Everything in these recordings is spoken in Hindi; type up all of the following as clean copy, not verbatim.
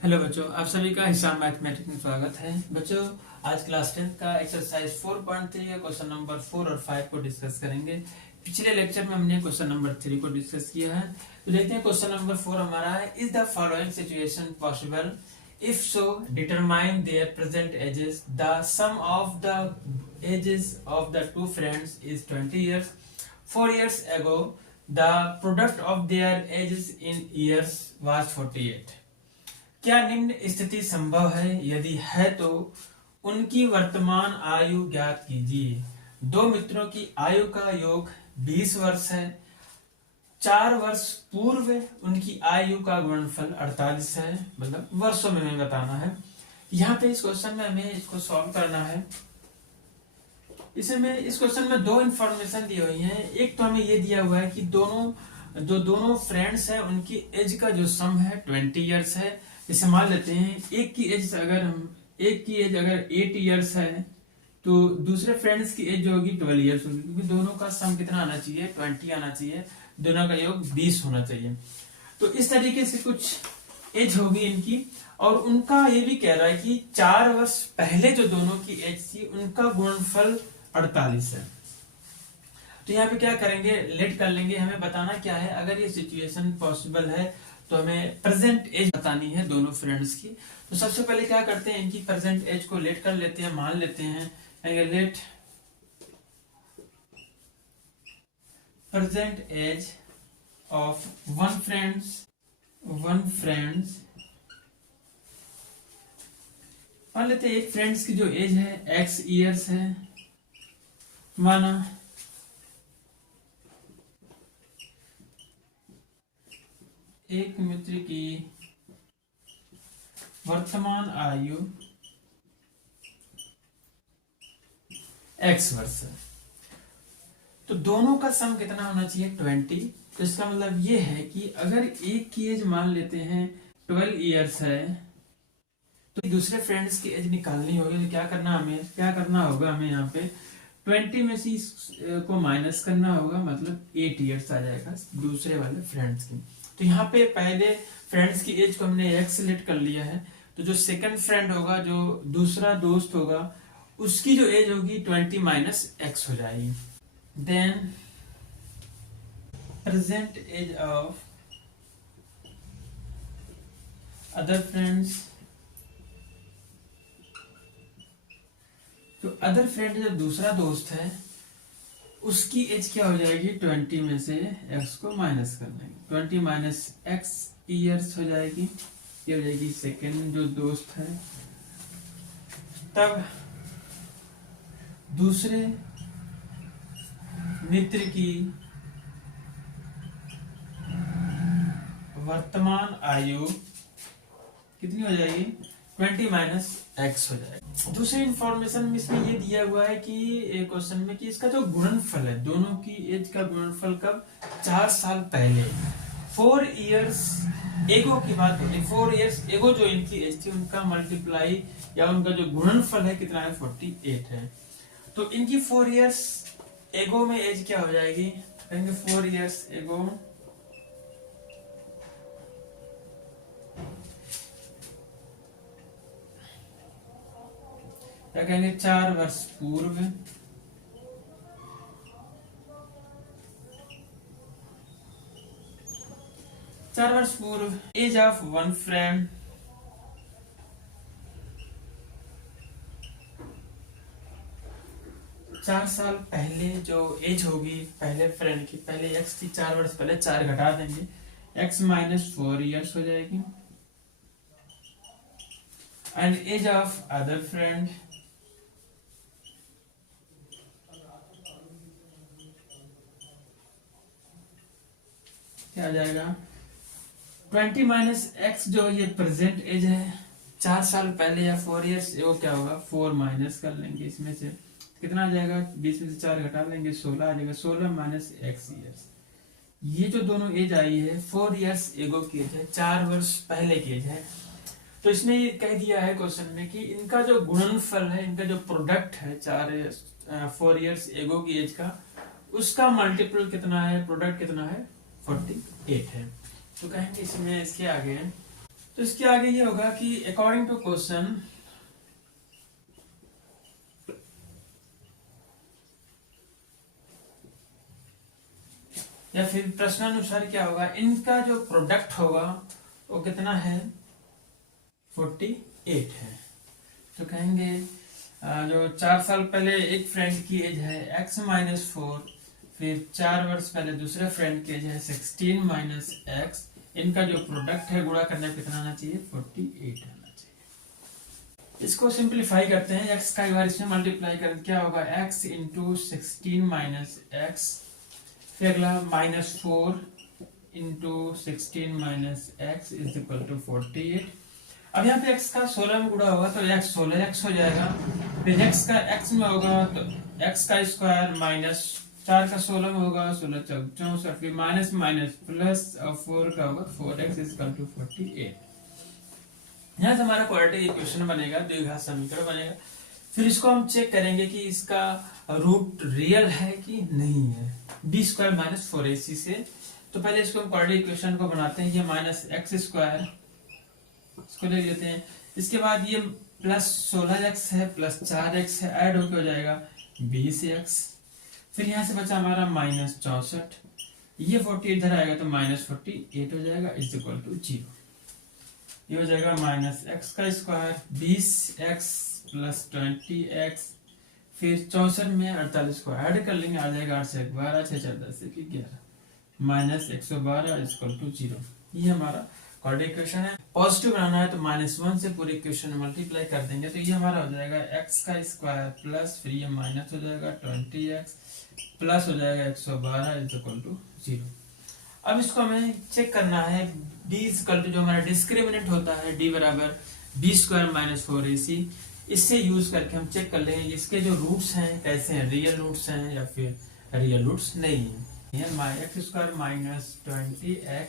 हेलो बच्चों, आप सभी का हिसाब मैथमेटिक्स में स्वागत है। बच्चों, आज क्लास 10 का एक्सरसाइज 4.3 का क्वेश्चन नंबर 4 और 5 को डिस्कस करेंगे। पिछले लेक्चर में हमने क्वेश्चन नंबर 3 को डिस्कस किया है। तो देखते हैं क्वेश्चन नंबर 4 हमारा है, is the following situation possible, if so determine their present ages, the sum of the ages of the two friends is 20 years, 4 years ago the product of their ages in years was 48। क्या निम्न स्थिति संभव है? यदि है तो उनकी वर्तमान आयु ज्ञात कीजिए। दो मित्रों की आयु का योग 20 वर्ष है। 4 वर्ष पूर्व उनकी आयु का गुणनफल 48 है, मतलब वर्षों में हमें बताना है। यहाँ पे इस क्वेश्चन में हमें इसको सॉल्व करना है। इसमें इस क्वेश्चन में दो इंफॉर्मेशन दी हुई है। एक तो हमें ये दिया हुआ है कि दोनों फ्रेंड्स हैं उनकी एज का जो सम है 20 इयर्स है। जैसे मान लेते हैं एक की एज अगर 8 इयर्स है तो दूसरे फ्रेंड्स की एज जो होगी 12 इयर्स होगी, क्योंकि दोनों का सम कितना आना चाहिए, 20 आना चाहिए, दोनों का योग 20 होना चाहिए। तो इस तरीके से कुछ एज होगी इनकी, और उनका ये भी कह रहा है कि 4 वर्ष पहले जो दोनों की एज थी उनका गुणनफल 48 है। तो यहाँ पे क्या करेंगे, लेट कर लेंगे। हमें बताना क्या है, अगर ये सिचुएशन पॉसिबल है तो हमें प्रेजेंट एज बतानी है दोनों फ्रेंड्स की। तो सबसे पहले क्या करते हैं, इनकी प्रेजेंट एज को लेट कर लेते हैं, मान लेते हैं let present age of one friends. मान लेते हैं एक फ्रेंड्स की जो एज है x इयर्स है, माना एक मित्र की वर्तमान आयु x वर्ष है। तो दोनों का सम कितना होना चाहिए, 20। तो इसका मतलब ये है कि अगर एक की एज मान लेते हैं 12 इयर्स है तो दूसरे फ्रेंड्स की एज निकालनी होगी। तो क्या करना होगा हमें यहाँ पे 20 में से को माइनस करना होगा, मतलब 8 इयर्स आ जाएगा दूसरे वाले फ्रेंड्स की। तो यहाँ पे पहले फ्रेंड्स की एज को हमने x सेलेक्ट कर लिया है, तो जो सेकंड फ्रेंड होगा, जो दूसरा दोस्त होगा, उसकी जो एज होगी 20 माइनस x हो जाएगी। Then present age of other friends. तो अदर फ्रेंड जो दूसरा दोस्त है उसकी एज क्या हो जाएगी, 20 में से x को माइनस कर लेंगे, 20 माइनस x इयर्स हो जाएगी। ये हो जाएगी सेकेंड जो दोस्त है। तब दूसरे मित्र की वर्तमान आयु कितनी हो जाएगी, 20 माइनस x हो जाएगा। दूसरी इंफॉर्मेशन में इसमें ये दिया हुआ है कि क्वेश्चन में कि इसका जो गुणनफल है, दोनों की एज का गुणनफल कब, 4 साल पहले। 4 इयर्स एगो की बात होती है, 4 इयर्स एगो जो इनकी एज थी उनका मल्टीप्लाई या उनका जो गुणनफल है कितना है, 48 है। तो इनकी 4 इयर्स एगो में एज क्या हो जाएगी, कहेंगे 4 इयर्स एगो क्या कहेंगे, 4 वर्ष पूर्व। एज ऑफ वन फ्रेंड, चार साल पहले जो एज होगी पहले फ्रेंड की, पहले x थी 4 वर्ष पहले, 4 घटा देंगे, x माइनस 4 इयर्स हो जाएगी। And age of other friend, क्या आ जाएगा, 20 माइनस x जो ये प्रेजेंट एज है 4 साल पहले या 4 इयर्स, वो क्या होगा, 4 माइनस कर लेंगे, इसमें से कितना आ जाएगा, 20 में से 4 घटा लेंगे, 16 आ जाएगा, 16 माइनस x इयर्स। ये जो दोनों एज आई है 4 इयर्स एगो की एज है, 4 वर्ष पहले की एज है। तो इसमें ये कह दिया है क्वेश्चन में कि इनका जो गुणनफल है, इनका जो प्रोडक्ट है 4 इयर्स एगो की एज का, उसका मल्टीपल कितना है, प्रोडक्ट कितना है, 48 है। तो कहेंगे इसमें इसके आगे तो इसके आगे ये होगा कि अकॉर्डिंग टू क्वेश्चन या फिर प्रश्नानुसार क्या होगा, इनका जो प्रोडक्ट होगा वो कितना है, 48 है। तो कहेंगे जो 4 साल पहले एक फ्रेंड की एज है x-4, फिर 4 वर्ष पहले दूसरे फ्रेंड की एज है 16 - x, इनका जो प्रोडक्ट है गुणा करने कितना आना चाहिए, 48 आना चाहिए। इसको सिंप्लीफाई करते हैं, x का एक बार इसमें मल्टीप्लाई करें क्या होगा, x × 16 - x, फिर अगला -4 × 16 - x = 48। अब यहाँ पे x का 16 में गुणा होगा तो x 16x हो जाएगा, फिर x का x में होगा तो x का स्क्वायर माइनस 4 का 16 में होगा 16 × 64, फिर माइनस माइनस प्लस और 4 का होगा 4x = 48। यहाँ से हमारा क्वाड्रेटिक इक्वेशन बनेगा, द्विघात समीकरण बनेगा। फिर इसको हम चेक करेंगे कि इसका रूट रियल है कि नहीं है, b² - 4ac से। तो पहले इसको हम क्वाड्रेटिक इक्वेशन को बनाते हैं, ये -x² इसको ले लेते हैं। इसके बाद ये प्लस 16x है प्लस 4x है, ऐड होकर हो जाएगा 20x। फिर यहाँ से बचा हमारा -64, ये 48 इधर आएगा तो -48 हो जाएगा = 0। ये हो जाएगा -x², 20x + 20x, फिर 64 में 48 को ऐड कर लेंगे, आ जाएगा 8 से 12, 6 4 10 11, -112 = 0। ये हमारा क्वाड्रेटिक इक्वेशन है। पॉजिटिव बनाना है तो -1 से पूरी इक्वेशन मल्टीप्लाई कर देंगे, तो ये हमारा हो जाएगा x² प्लस, फिर ये माइनस हो जाएगा 20x प्लस हो जाएगा 112 = 0। अब इसको हमें चेक करना है, d = जो हमारा डिस्क्रिमिनेंट होता है d = b² - 4ac, इससे यूज करके हम चेक कर लेंगे इसके जो रूट्स हैं कैसे हैं, रियल रूट्स हैं या फिर रियल रूट्स नहीं है। x² - 20x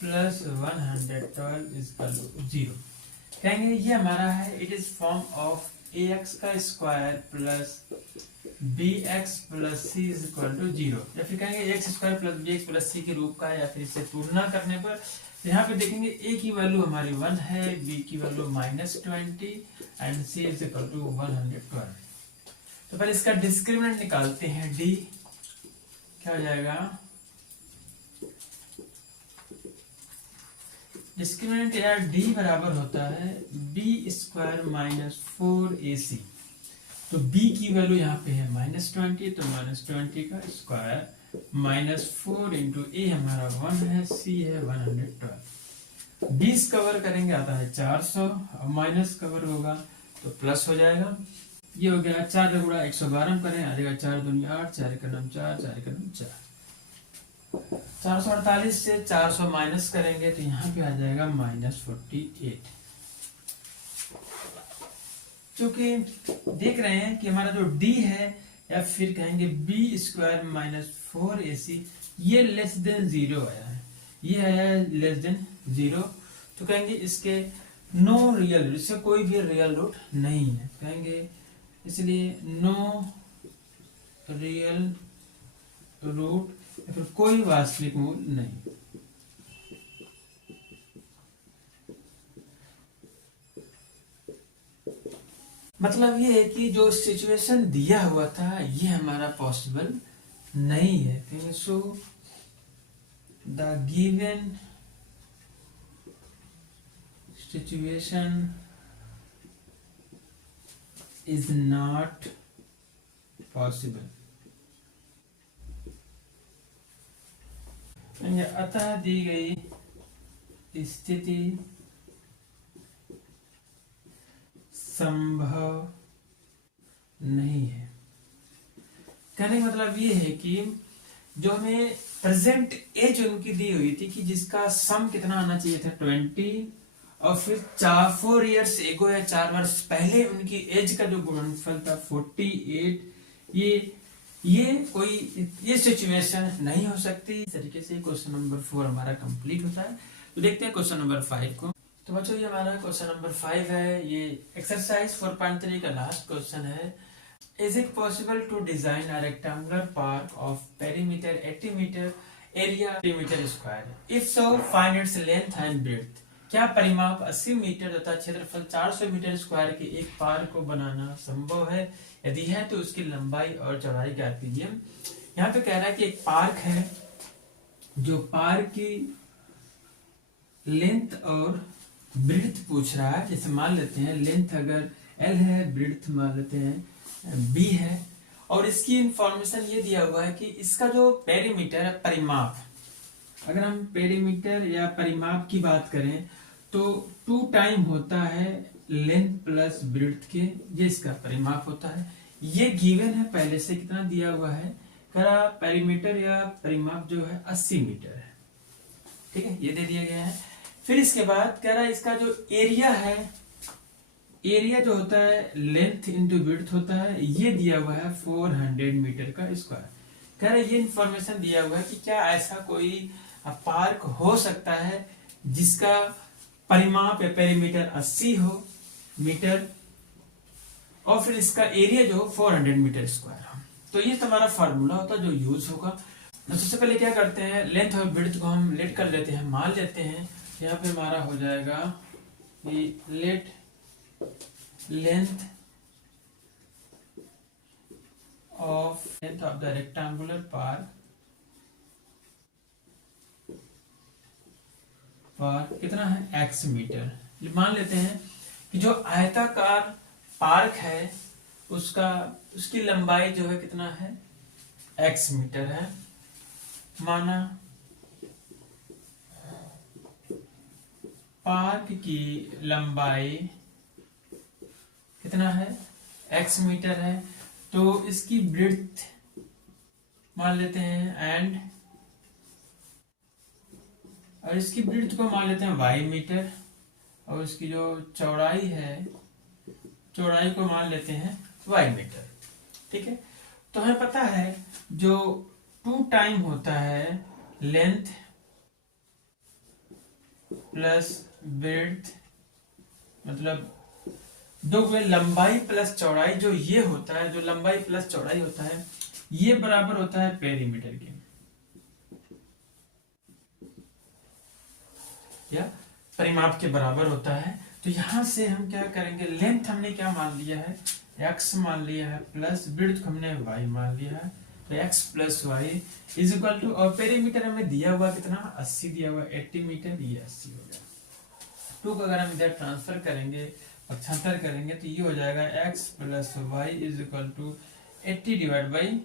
plus 112 = 0। कहेंगे ये हमारा है, it is form of ax² plus bx plus c = 0, या फिर कहेंगे x² plus bx plus c के रूप का है, या फिर इससे तुलना करने पर यहाँ पे देखेंगे a की वैल्यू हमारी 1 है, b की वैल्यू -20 एंड c = 112। तो पहले इसका डिस्क्रिमिनेंट निकालते हैं, d क्या हो जाएगा, डिस्क्रिमिनेंट यार d बराबर होता है b² - 4ac। तो b की वैल्यू यहाँ पे है -20, तो -20 का स्क्वायर -4 × a हमारा 1 है, c है 112। 20 कवर करेंगे आता है 400, अब माइनस कवर होगा तो प्लस हो जाएगा। ये हो गया 4 गुणा 112 करें, आ जाएगा 4 दूनी 8, 4 × 9 4, 4 × 9 4, 448 से 400 माइनस करेंगे तो यहाँ पे आ जाएगा -48। क्योंकि देख रहे हैं कि हमारा जो d है, या फिर कहेंगे b² - 4ac, ये लेस देन 0 आया है, ये आया है लेस देन 0। तो कहेंगे इसके नो रियल, इससे कोई भी रियल रूट नहीं है, कहेंगे इसलिए नो रियल रूट, फिर कोई वास्तविक मूल नहीं। मतलब ये है कि जो सिचुएशन दिया हुआ था ये हमारा पॉसिबल नहीं है। So the given situation is not possible. अतः दी गई स्थिति संभव नहीं है। कहने का मतलब ये है कि जो हमें प्रेजेंट एज उनकी दी हुई थी कि जिसका सम कितना आना चाहिए था 20, और फिर 4 इयर्स एगो या 4 वर्ष पहले उनकी एज का जो गुणनफल था 48, ये सिचुएशन नहीं हो सकती। इस तरीके से क्वेश्चन नंबर 4 हमारा कंप्लीट होता है। तो देखते हैं क्वेश्चन नंबर 5 को। तो बच्चों ये हमारा क्वेश्चन नंबर 5 है, ये एक्सरसाइज 4.3 का लास्ट क्वेश्चन है। Is it possible to design a rectangular park of perimeter 80 meter, area 3 meter square? If so, find its length and breadth. क्या परिमाप 80 मीटर तथा क्षेत्रफल 400 मीटर स्क्वायर के एक पार्क को बनाना संभव है? यदि है तो उसकी लंबाई और चौड़ाई ज्ञात कीजिए। यहाँ पे कह रहा है कि एक पार्क है, जो पार्क की लेंथ और ब्रीथ पूछ रहा है। जैसे मान लेते हैं लेंथ अगर L है, ब्रीथ मान लेते हैं B है, और इसकी इंफॉर्मेशन ये दिया हुआ है कि इसका जो पेरीमीटर है, परिमाप, अगर हम पेरीमीटर या परिमाप की बात करें तो 2 टाइम होता है लेंथ प्लस ब्रीथ के, ये इसका परिमाप होता है। ये गिवन है पहले से, कितना दिया हुआ है, करा पेरीमीटर या परिमाप जो है 80 मीटर है, ठीक है, ये दे दिया गया है। फिर इसके बाद कह रहा है इसका जो एरिया है, एरिया जो होता है लेंथ इंटू ब्रीथ होता है, ये दिया हुआ है 400 मीटर का स्क्वायर। कह रहा है ये इंफॉर्मेशन दिया हुआ है कि क्या ऐसा कोई पार्क हो सकता है जिसका परिमाप या पेरीमीटर 80 हो मीटर और फिर इसका एरिया जो 400 मीटर स्क्वायर हो। तो ये तुम्हारा फार्मूला होता है जो यूज होगा। तो सबसे पहले क्या करते हैं, लेंथ और ब्रीथ को हम लेट कर लेते हैं, मान लेते हैं। यहाँ पे हमारा हो जाएगा कि late length of the rectangular park कितना है x मीटर। मान लेते हैं कि जो आयताकार पार्क है उसकी लंबाई जो है कितना है x मीटर है। माना पार्क की लंबाई कितना है x मीटर है, तो इसकी ब्रीथ मान लेते हैं एंड, और इसकी ब्रीथ को मान लेते हैं y मीटर, और इसकी जो चौड़ाई है, चौड़ाई को मान लेते हैं y मीटर, ठीक है। तो हमें पता है जो 2 टाइम होता है लेंथ प्लस ब्रीथ, मतलब 2 गुणे लंबाई प्लस चौड़ाई, जो ये होता है, जो लंबाई प्लस चौड़ाई होता है, ये बराबर होता है पेरीमीटर के, या परिमाप के बराबर होता है। तो यहां से हम क्या करेंगे, लेंथ हमने क्या मान लिया है x मान लिया है, प्लस ब्रीथ हमने y मान लिया है, तो x plus y is equal to, और पेरीमीटर हमें दिया हुआ कितना 80 दिया हुआ 80 मीटर, ये 80 हो गया। 2 को अगर हम इधर ट्रांसफर करेंगे, पक्षांतर करेंगे, तो ये हो जाएगा x plus y is equal to 80 divide by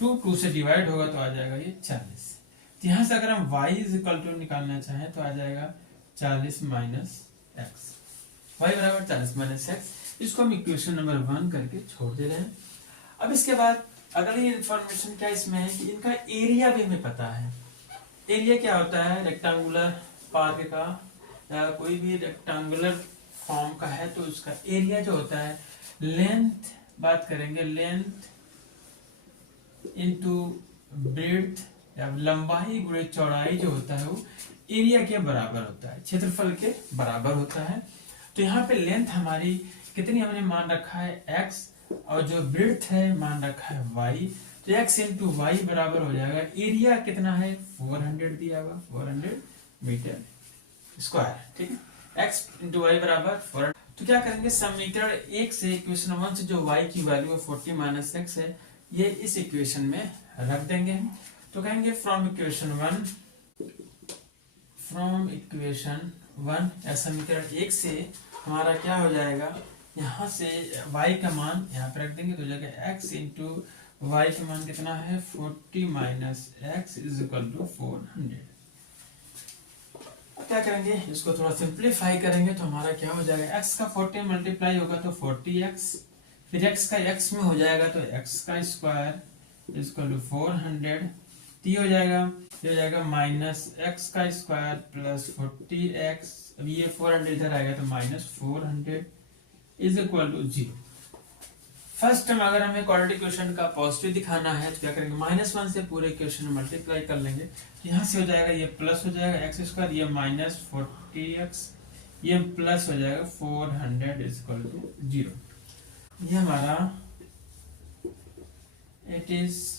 2 से डिवाइड होगा तो आ जाएगा ये 40। तो यहां से अगर हम y इज इक्वल टू निकालना चाहें तो आ जाएगा 40 माइनस एक्स, y बराबर 40 माइनस एक्स। इसको हम इक्वेशन नंबर 1 करके छोड़ दे रहे हैं। अब इसके बाद अगली इंफॉर्मेशन क्या इसमें है कि इनका एरिया भी हमें पता है। एरिया क्या होता है, रेक्टेंगुलर पार्क का या कोई भी रेक्टेंगुलर फॉर्म का है तो उसका एरिया जो होता है, लेंथ बात करेंगे, लेंथ इंटू ब्रीथ या लंबाई गुणे चौड़ाई जो होता है वो एरिया के बराबर होता है, क्षेत्रफल के बराबर होता है। तो यहाँ पे लेंथ हमारी कितनी हमने मान रखा है x, और जो ब्रीथ है मान रखा है y, तो x इंटू वाई बराबर हो जाएगा, एरिया कितना है 400 दिया हुआ, 400 मीटर स्क्वायर, ठीक है। x इंटू वाई बराबर 400। तो क्या करेंगे, समीकरण 1 से इक्वेशन 1 से जो y की वैल्यू 40 माइनस एक्स है, ये इस इक्वेशन में रख देंगे। तो कहेंगे फ्रॉम इक्वेशन 1 या समीकरण 1 से हमारा क्या हो जाएगा, यहाँ से y का मान यहाँ पे रख देंगे, तो हो जाएगा x इंटू वाई का मान कितना है 40 minus x is equal to 400। क्या करेंगे, इसको थोड़ा सिंप्लीफाई करेंगे तो हमारा क्या हो जाएगा, x का 40 मल्टीप्लाई होगा तो 40x, फिर x का x में हो जाएगा तो x का स्क्वायर इज इक्वल टू 400, तो ये हो जाएगा माइनस x का स्क्वायर प्लस 40x, अब ये 400 इधर आएगा तो minus 400 is equal to 0। First time अगर हमें क्वाड्रेटिक इक्वेशन का पॉजिटिव दिखाना है तो क्या करेंगे, -1 से पूरे इक्वेशन में मल्टीप्लाई कर लेंगे, तो यहाँ से हो जाएगा ये प्लस हो जाएगा एक्स स्क्वायर, ये माइनस 40x, ये प्लस हो जाएगा 400 इज इक्वल टू 0। ये हमारा it is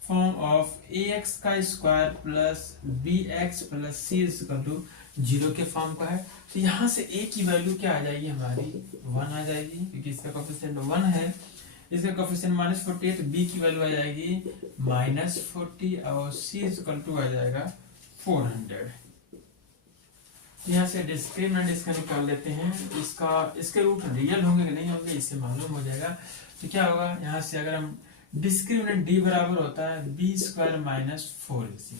form of ax का square plus bx plus c is equal to zero के फॉर्म का है, तो यहाँ से a की वैल्यू क्या आ जाएगी हमारी 1 आ जाएगी, क्योंकि इसका कोफिशिएंट 1 है, इसका कोफिशिएंट -40 है, तो b की वैल्यू आ जाएगी -40 और c = आ जाएगा 400। यहाँ से डिस्क्रिमिनेंट इसका निकाल लेते हैं, इसके रूट रियल होंगे कि नहीं होंगे इससे मालूम हो जाएगा। तो क्या होगा, यहाँ से अगर हम डिस्क्रिमिनेंट d बराबर होता है b² - 4ac,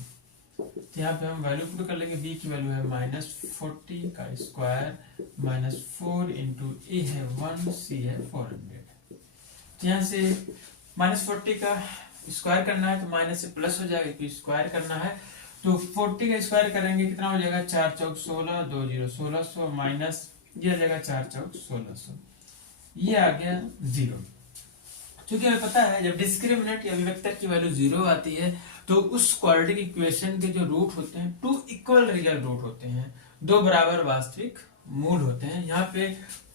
तो यहाँ पे हम वैल्यू पुट कर लेंगे, b की वैल्यू है -40 का स्क्वायर -4 इंटू a है 1, c है 400। तो यहाँ से -40 का स्क्वायर करना है तो माइनस से प्लस हो जाएगा, क्योंकि स्क्वायर करना है, तो 40 का स्क्वायर करेंगे कितना हो जाएगा 4 चौक 16, 2 0 1600 माइनस ये आ जाएगा 4 चौक 1600, ये आ गया 0। क्योंकि हमें पता है जब डिस्क्रिमिनेंट या विवेक्तर की वैल्यू 0 आती है तो उस क्वाड्रेटिक इक्वेशन के जो रूट होते हैं 2 इक्वल रियल रूट होते हैं, 2 बराबर वास्तविक मूल होते हैं। यहाँ पे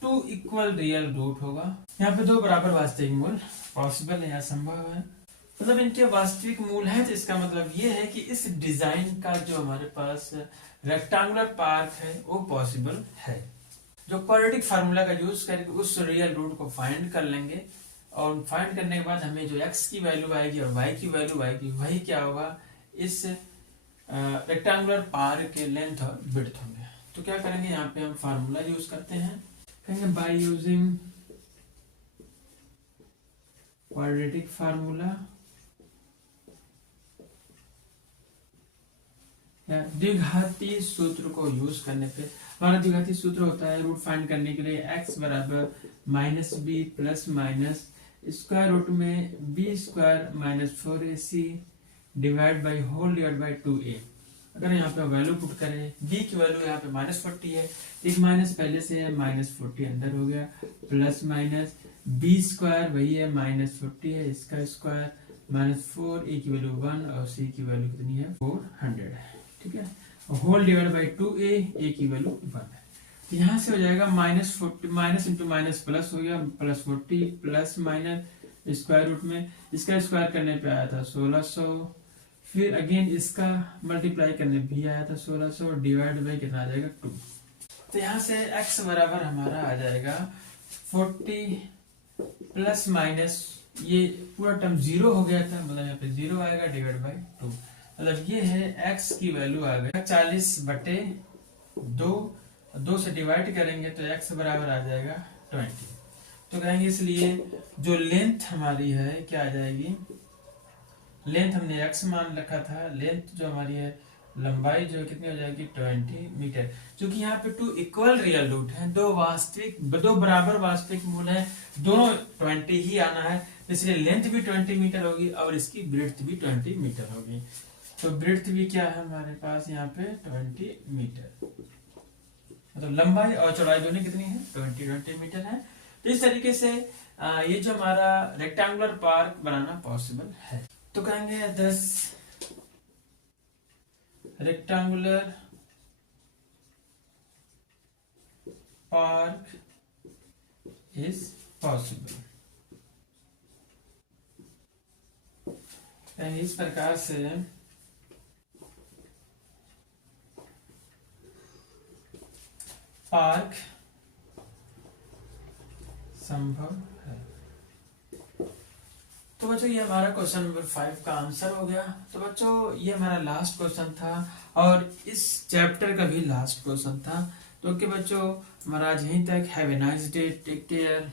2 इक्वल रियल रूट होगा, यहाँ पे 2 बराबर वास्तविक मूल पॉसिबल है या संभव है, मतलब इनके वास्तविक मूल है। तो इसका मतलब ये है कि इस डिजाइन का जो हमारे पास रेक्टेंगुलर पार्क है वो पॉसिबल है। जो क्वाड्रेटिक फार्मूला का यूज करके उस रियल रूट को फाइंड कर लेंगे, और फाइंड करने के बाद हमें जो x की वैल्यू आएगी और y की वैल्यू आएगी, वही क्या होगा इस रेक्टेंगुलर पार्क के लेंथ और विड्थ होंगे। तो क्या करेंगे, यहाँ पे हम फार्मूला यूज करते हैं, कहेंगे बाय यूजिंग क्वाड्रेटिक फार्मूला या द्विघाती सूत्र को यूज करने पे हमारा द्विघाती सूत्र होता है रूट फाइंड करने के लिए x बराबर -b plus minus square root में b² - 4ac divide by whole divide by 2a। अगर यहाँ पे वैल्यू पुट करें, b की वैल्यू यहाँ पे -40 है, एक माइनस पहले से है, -40 अंदर हो गया, प्लस माइनस b² वही है -40 है, इसका स्क्वायर -4, a की वैल्यू 1 और c की वैल्यू कितनी है 400, ठीक है, whole divide by 2a, a की वैल्यू 1 है। तो यहाँ से हो जाएगा -40 माइनस इंटू माइनस प्लस हो गया, +40 प्लस माइनस स्क्वायर रूट में इसका स्क्वायर करने पे आया था 1600, फिर अगेन इसका मल्टीप्लाई करने भी आया था 1600, डिवाइड बाई कितना आ जाएगा 2। तो यहाँ से x बराबर हमारा आ जाएगा 40 प्लस माइनस ये पूरा टर्म 0 हो गया था, मतलब यहाँ पे 0 आएगा डिवाइड बाई 2, मतलब ये है x की वैल्यू आ गया 40/2, 2 से डिवाइड करेंगे तो x बराबर आ जाएगा 20। तो कहेंगे इसलिए जो लेंथ हमारी है क्या आ जाएगी, लेंथ हमने x मान रखा था, लेंथ जो हमारी है लंबाई जो कितनी हो जाएगी 20 मीटर। क्योंकि यहाँ पे 2 इक्वल रियल रूट है, 2 बराबर वास्तविक मूल है, दोनों 20 ही आना है, इसलिए लेंथ भी 20 मीटर होगी और इसकी ब्रेड्थ भी 20 मीटर होगी। तो ब्रेड्थ भी क्या है हमारे पास यहाँ पे 20 मीटर, मतलब लंबाई और चौड़ाई दोनों कितनी है 20 मीटर है। तो इस तरीके से ये जो हमारा रेक्टेंगुलर पार्क बनाना पॉसिबल है। तो कहेंगे 10 रेक्टेंगुलर पार्क इज पॉसिबल। इस प्रकार से पार्क संभव है। तो बच्चों ये हमारा क्वेश्चन नंबर 5 का आंसर हो गया। तो बच्चों ये हमारा लास्ट क्वेश्चन था और इस चैप्टर का भी लास्ट क्वेश्चन था। तो ओके बच्चों, हमारा आज यहीं तक। Have a nice day, take care.